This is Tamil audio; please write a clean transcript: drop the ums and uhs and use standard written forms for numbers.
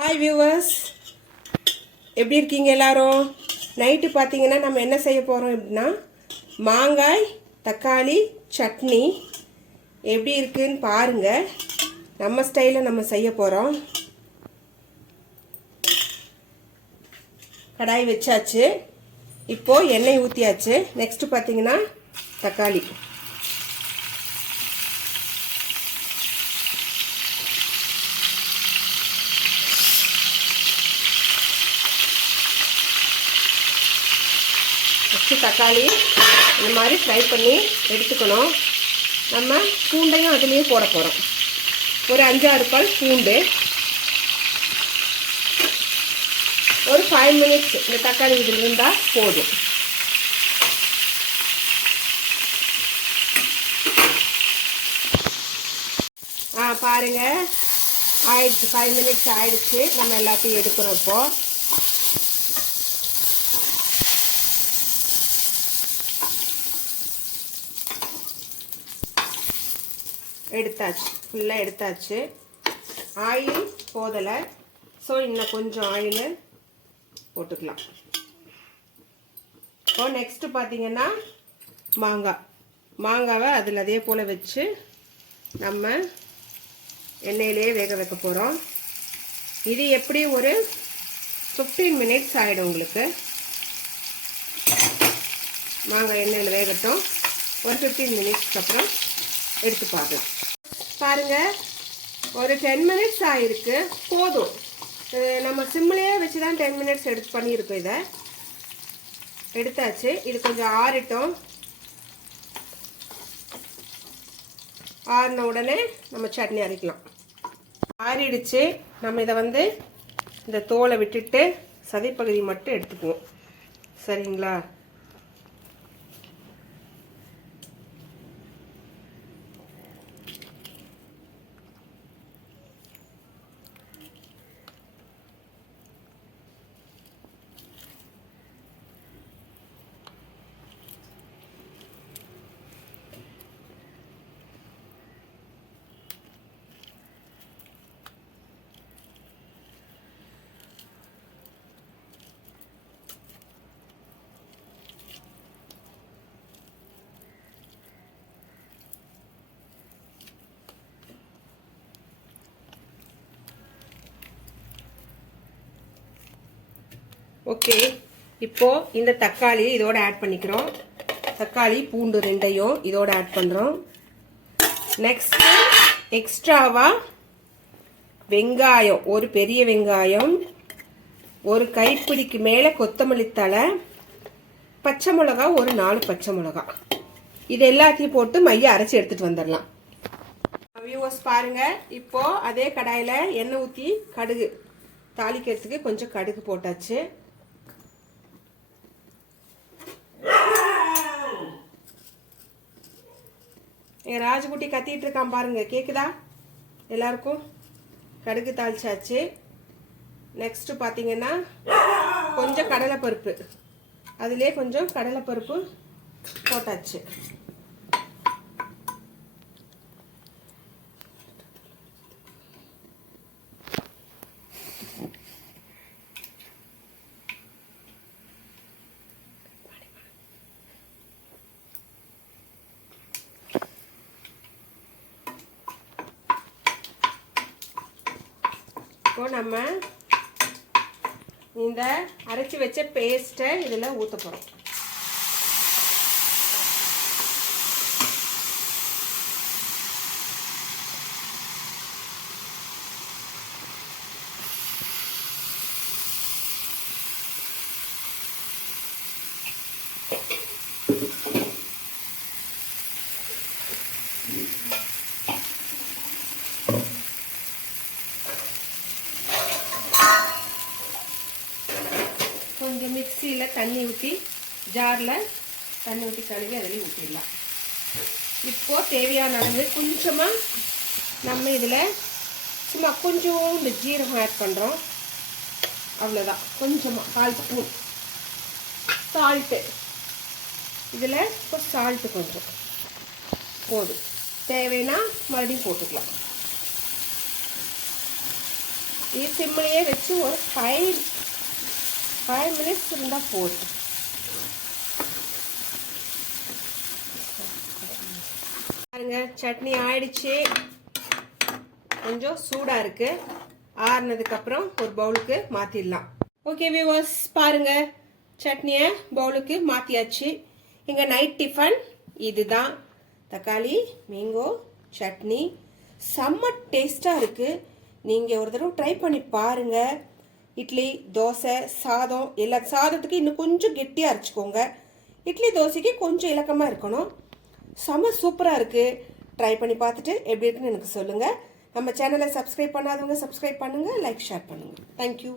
ஹாய் வியூவர்ஸ், எப்படி இருக்கீங்க எல்லாரும்? நைட்டு பார்த்தீங்கன்னா நம்ம என்ன செய்ய போகிறோம் அப்படின்னா மாங்காய் தக்காளி சட்னி எப்படி இருக்குன்னு பாருங்கள். நம்ம ஸ்டைலில் நம்ம செய்ய போகிறோம். கடாய் வச்சாச்சு, இப்போது எண்ணெய் ஊற்றியாச்சு. நெக்ஸ்ட்டு பார்த்தீங்கன்னா தக்காளி தக்காளி இந்த மாதிரி ஃப்ரை பண்ணி எடுத்துக்கணும். நம்ம பூண்டையும் அதுலேயே போட போகிறோம். ஒரு 5-6 பல் பூண்டு, ஒரு 5 மினிட்ஸ் இந்த தக்காளி இதில் இருந்தால் போதும். பாருங்கள், ஆயிடுச்சு. 5 மினிட்ஸ் ஆயிடுச்சு. நம்ம எல்லாத்தையும் எடுக்கிறோம். இப்போது எடுத்தாச்சு, ஃபுல்லாக எடுத்தாச்சு. ஆயில் போதலை, ஸோ இன்னும் கொஞ்சம் ஆயில் போட்டுக்கலாம். இப்போ நெக்ஸ்ட்டு பார்த்தீங்கன்னா மாங்காவை அதில் அதே போல் வச்சு நம்ம எண்ணெயிலே வேக வைக்க போகிறோம். இது எப்படி ஒரு 15 மினிட்ஸ் ஆகிடும் உங்களுக்கு. மாங்காய் எண்ணெயில் வேகட்டும். ஒரு 15 மினிட்ஸ்க்கு அப்புறம் எடுத்து பாருங்கள். ஒரு 10 மினிட்ஸ் ஆகிருக்கு, போதும். நம்ம சிம்மிலே வச்சு தான் 10 மினிட்ஸ் எடுத்து பண்ணியிருக்கோம். இதை எடுத்தாச்சு. இது கொஞ்சம் ஆறிட்டோம். ஆறின உடனே நம்ம சட்னி அரைக்கலாம். ஆறிடுச்சு. நம்ம இதை இந்த தோலை விட்டுட்டு சதைப்பகுதி மட்டும் எடுத்துக்குவோம். சரிங்களா? ஓகே, இப்போது இந்த தக்காளி இதோட ஆட் பண்ணிக்கிறோம். தக்காளி பூண்டு ரெண்டையும் இதோட ஆட் பண்ணுறோம். நெக்ஸ்ட்டு எக்ஸ்ட்ராவாக வெங்காயம், ஒரு பெரிய வெங்காயம், ஒரு கைப்பிடிக்கு மேலே கொத்தமல்லி தழை, பச்சை மிளகா, ஒரு 4 பச்சை மிளகா, இது எல்லாத்தையும் போட்டு மைய அரைச்சி எடுத்துகிட்டு வந்துடலாம். வியூவர்ஸ் பாருங்கள், இப்போது அதே கடாயில் எண்ணெய் ஊற்றி கடுகு தாளிக்கிறதுக்கு கொஞ்சம் கடுகு போட்டாச்சு. என் ராஜகுட்டி கத்திட்டு இருக்கான் பாருங்க, கேக்குதா எல்லாருக்கும்? கடுகு தாளிச்சாச்சு. நெக்ஸ்ட் பார்த்தீங்கன்னா கொஞ்சம் கடலைப்பருப்பு, அதிலே கொஞ்சம் கடலைப்பருப்பு போட்டாச்சு. இப்போ நம்ம இந்த அரைச்சி வச்ச பேஸ்ட்டை இதில் ஊற்ற போகிறோம். கொஞ்சம் மிக்சியில் தண்ணி ஊற்றி, ஜாரில் தண்ணி ஊற்றி கழுவி அதில் ஊற்றிடலாம். இப்போது தேவையான அளவு கொஞ்சமாக நம்ம இதில் சும்மா கொஞ்சோண்டு ஜீரகம் ஆட் பண்ணுறோம். அவ்வளோதான், கொஞ்சமாக 1/4 ஸ்பூன் சால்ட்டு. இதில் இப்போ சால்ட்டு கொஞ்சம் போதும். தேவைன்னா மறுபடியும் போட்டுக்கலாம். இது சிம்மிலேயே வச்சு ஒரு 5 மினிட்ஸ் இருந்தால் போதும். பாருங்க சட்னி ஆயிடுச்சு. கொஞ்சம் சூடாக இருக்கு. ஆறுனதுக்கப்புறம் ஒரு பவுலுக்கு மாற்றிடலாம். ஓகே வியூவர்ஸ், பாருங்க சட்னியை பவுலுக்கு மாற்றியாச்சு. எங்கள் நைட் டிஃபன் இதுதான். தக்காளி மேங்கோ சட்னி செம்ம டேஸ்ட்டாக இருக்குது. நீங்கள் ஒரு தடவை ட்ரை பண்ணி பாருங்கள். இட்லி தோசை சாதம் எல்லா சாதத்துக்கு இன்னும் கொஞ்சம் கெட்டியாக அரைச்சிக்கோங்க. இட்லி தோசைக்கு கொஞ்சம் இலக்கமாக இருக்கணும். செம்ம சூப்பராக இருக்குது. ட்ரை பண்ணி பார்த்துட்டு எப்படி இருக்குன்னு எனக்கு சொல்லுங்கள். நம்ம சேனலை சப்ஸ்கிரைப் பண்ணாதவங்க சப்ஸ்கிரைப் பண்ணுங்கள், லைக் ஷேர் பண்ணுங்கள். தேங்க்யூ.